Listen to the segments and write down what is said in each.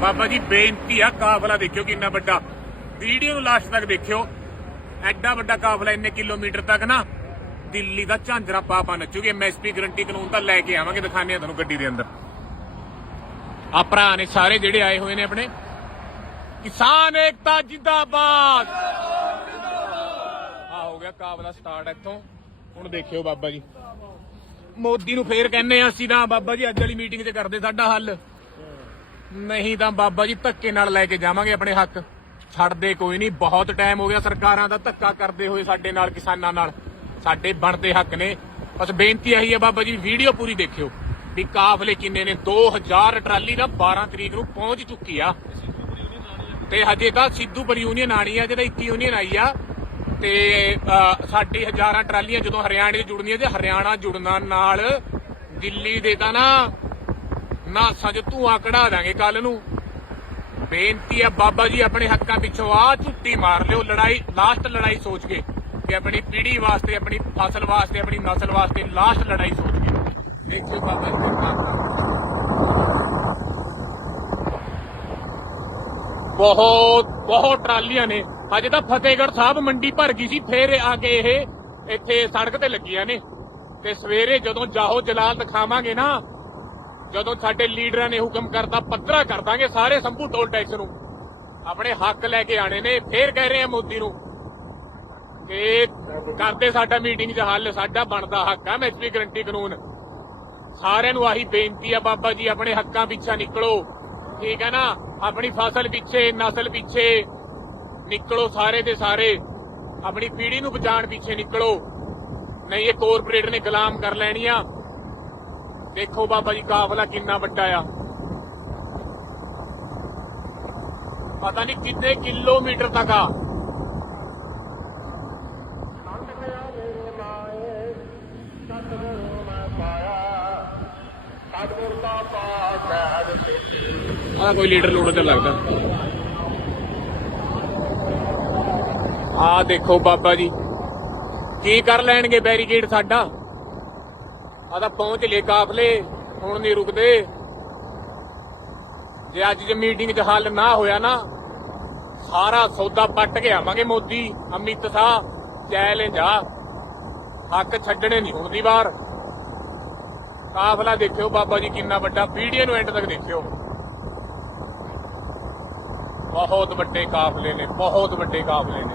ਬਾਬਾ ਜੀ, ਬੇਨਤੀ ਆ ਕਾਫਲਾ ਦੇਖਿਓ ਕਿੰਨਾ ਵੱਡਾ। ਵੀਡੀਓ ਨੂੰ ਲਾਸਟ ਤੱਕ ਦੇਖਿਓ। ਐਡਾ ਵੱਡਾ ਕਾਫਲਾ ਇੰਨੇ ਕਿਲੋਮੀਟਰ ਤੱਕ ਨਾ, ਦਿੱਲੀ ਦਾ ਝਾਂਜਰਾ ਪਾਪਾ ਨੱਚੂਗੇ। ਐਮਐਸਪੀ ਗਰੰਟੀ ਕਾਨੂੰਨ ਤਾਂ ਲੈ ਕੇ ਆਵਾਂਗੇ ਦਿਖਾਣੇ ਆ ਤੁਹਾਨੂੰ ਗੱਡੀ ਦੇ ਅੰਦਰ। ਆ ਭਰਾ ਨੇ ਸਾਰੇ ਜਿਹੜੇ ਆਏ ਹੋਏ ਨੇ ਆਪਣੇ। ਕਿਸਾਨ ਏਕਤਾ ਜਿੰਦਾਬਾਦ। ਆ ਹੋ ਗਿਆ ਕਾਫਲਾ ਸਟਾਰਟ ਇੱਥੋਂ। ਹੁਣ ਦੇਖਿਓ ਬਾਬਾ ਜੀ। ਮੋਦੀ ਨੂੰ ਫੇਰ ਕਹਿੰਨੇ ਆ ਅਸੀਂ ਤਾਂ। ਬਾਬਾ ਜੀ, ਅੱਜ ਵਾਲੀ ਮੀਟਿੰਗ 'ਚ ਕਰਦੇ ਸਾਡਾ ਹੱਲ। ਨਹੀਂ ਤਾਂ ਬਾਬਾ ਜੀ ਧੱਕੇ ਨਾਲ ਲੈ ਕੇ ਜਾਵਾਂਗੇ ਆਪਣੇ ਹੱਕ। ਛੱਡਦੇ ਕੋਈ ਨਹੀਂ, ਬਹੁਤ ਟਾਈਮ ਹੋ ਗਿਆ ਸਰਕਾਰਾਂ ਦਾ ਧੱਕਾ ਕਰਦੇ ਹੋਏ ਸਾਡੇ ਨਾਲ, ਕਿਸਾਨਾਂ ਨਾਲ। ਸਾਡੇ ਬਣਦੇ ਹੱਕ ਨੇ। ਬਸ ਬੇਨਤੀ ਆਹੀ ਹੈ ਬਾਬਾ ਜੀ ਵੀਡੀਓ ਪੂਰੀ ਦੇਖਿਓ। ਵੀ ਕਾਫਲੇ ਕਿੰਨੇ ਨੇ 2000 ਟਰਾਲੀ ਦਾ 12 ਤਰੀਕ ਨੂੰ ਪਹੁੰਚ ਚੁੱਕੀ ਆ। ਤੇ ਹਜੇ ਤਾਂ ਸਿੱਧੂਪੁਰ ਯੂਨੀਅਨ ਆਣੀ ਆ ਜਿਹੜਾ 21 ਯੂਨੀਅਨ ਆਈ ਆ। ਤੇ ਸਾਡੀ ਹਜ਼ਾਰਾਂ ਟਰਾਲੀਆਂ ਜਦੋਂ ਹਰਿਆਣੇ ਜੁੜਨੀਆਂ ਤੇ ਹਰਿਆਣਾ ਜੁੜਨਾ ਨਾਲ, ਦਿੱਲੀ ਦੇ ਤਾਂ ਨਾ ਨਾਸਾਂ 'ਚ ਧੂਆਂ ਕਢਾ ਦਾਂਗੇ ਕੱਲ ਨੂੰ। ਬੇਨਤੀ ਆ ਬਾਬਾ ਜੀ ਆਪਣੇ ਹੱਕਾਂ ਪਿੱਛੋਂ ਆ ਝੁੱਟੀ ਮਾਰ ਲਿਓ। ਲੜਾਈ, ਲਾਸਟ ਲੜਾਈ ਸੋਚ ਕੇ ਕਿ ਆਪਣੀ ਪੀੜ੍ਹੀ ਵਾਸਤੇ, ਆਪਣੀ ਫਸਲ ਵਾਸਤੇ, ਆਪਣੀ ਨਸਲ ਵਾਸਤੇ ਲਾਸਟ ਲੜਾਈ ਸੋਚ ਕੇ। ਦੇਖਿਓ ਬਾਬਾ ਜੀ ਕਿਰਪਾ ਬਹੁਤ ਬਹੁਤ ਟਰਾਲੀਆਂ ਨੇ। ਹਜੇ ਤਾਂ ਫਤਿਹਗੜ੍ਹ ਸਾਹਿਬ ਮੰਡੀ ਭਰ ਗਈ ਸੀ, ਫੇਰ ਆ ਕੇ ਇਹ ਇੱਥੇ ਸੜਕ ਤੇ ਲੱਗੀਆਂ ਨੇ। ਤੇ ਸਵੇਰੇ ਜਦੋਂ ਜਾਹੋ ਜਲਾਲ ਦਿਖਾਵਾਂਗੇ ਨਾ ਜਦੋਂ ਸਾਡੇ ਲੀਡਰਾਂ ਨੇ ਹੁਕਮ ਕਰਤਾ, ਪੱਧਰਾ ਕਰ ਦਾਂਗੇ ਸਾਰੇ ਸੰਭੂ ਟੋਲ ਟੈਕਸ ਨੂੰ। ਆਪਣੇ ਹੱਕ ਲੈ ਕੇ ਆਣੇ ਨੇ, ਫੇਰ ਕਹਿ ਰਹੇ ਆ ਮੋਦੀ ਨੂੰ ਕਿ ਕਰਦੇ ਸਾਡਾ ਮੀਟਿੰਗ 'ਚ ਹੱਲ, ਸਾਡਾ ਬਣਦਾ ਹੱਕ ਆ ਐਮਐਸਪੀ ਗਰੰਟੀ ਕਾਨੂੰਨ। ਸਾਰਿਆਂ ਨੂੰ ਆਹੀ ਬੇਨਤੀ ਆ, ਬਾਬਾ ਜੀ, ਆਪਣੇ ਹੱਕਾਂ ਪਿੱਛੇ ਨਿਕਲੋ। ਠੀਕ ਹੈ ਨਾ? ਆਪਣੀ ਫਸਲ ਪਿੱਛੇ, ਨਸਲ ਪਿੱਛੇ ਨਿਕਲੋ ਸਾਰੇ ਦੇ ਸਾਰੇ। ਆਪਣੀ ਪੀੜ੍ਹੀ ਨੂੰ ਬਚਾਉਣ ਪਿੱਛੇ ਨਿਕਲੋ। ਨਹੀਂ, ਇਹ ਕਾਰਪੋਰੇਟ ਨੇ ਗੁਲਾਮ ਕਰ ਲੈਣੀ ਆ। ਦੇਖੋ ਬਾਬਾ ਜੀ ਕਾਫਲਾ ਕਿੰਨਾ ਵੱਡਾ ਆ। ਪਤਾ ਨਹੀਂ ਕਿੰਨੇ ਕਿਲੋਮੀਟਰ ਤੱਕ ਆ। ਆ ਕੋਈ ਲੀਡਰ ਲੂਡਰ ਤੇ ਲੱਗਦਾ। ਆ ਦੇਖੋ ਬਾਬਾ ਜੀ, ਕੀ ਕਰ ਲੈਣਗੇ ਬੈਰੀਕੇਡ ਸਾਡਾ? ਆ ਤਾਂ ਪਹੁੰਚ ਲਏ ਕਾਫਲੇ ਹੁਣ ਨਹੀਂ ਰੁਕਦੇ। ਜੇ ਅੱਜ ਜੇ ਮੀਟਿੰਗ 'ਚ ਹੱਲ ਨਾ ਹੋਇਆ ਨਾ, ਸਾਰਾ ਸੌਦਾ ਪੱਟ ਕੇ ਆਵਾਂਗੇ ਮੋਦੀ, ਅਮਿਤ ਸ਼ਾਹ ਚੈਲੰਜ ਆ। ਹੱਕ ਛੱਡਣੇ ਨਹੀਂ ਹੁਣ ਦੀ ਵਾਰ। ਕਾਫਲਾ ਦੇਖਿਓ ਬਾਬਾ ਜੀ ਕਿੰਨਾ ਵੱਡਾ ਵੀਡੀਓ ਨੂੰ ਐਂਡ ਤੱਕ ਦੇਖਿਓ। ਬਹੁਤ ਵੱਡੇ ਕਾਫਲੇ ਨੇ, ਬਹੁਤ ਵੱਡੇ ਕਾਫਲੇ ਨੇ।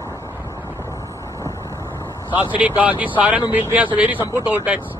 ਸਤਿ ਸ੍ਰੀ ਅਕਾਲ ਜੀ, ਸਾਰਿਆਂ ਨੂੰ ਮਿਲਦੇ ਆ ਸਵੇਰੀ ਸੰਭੂ ਟੋਲ ਟੈਕਸ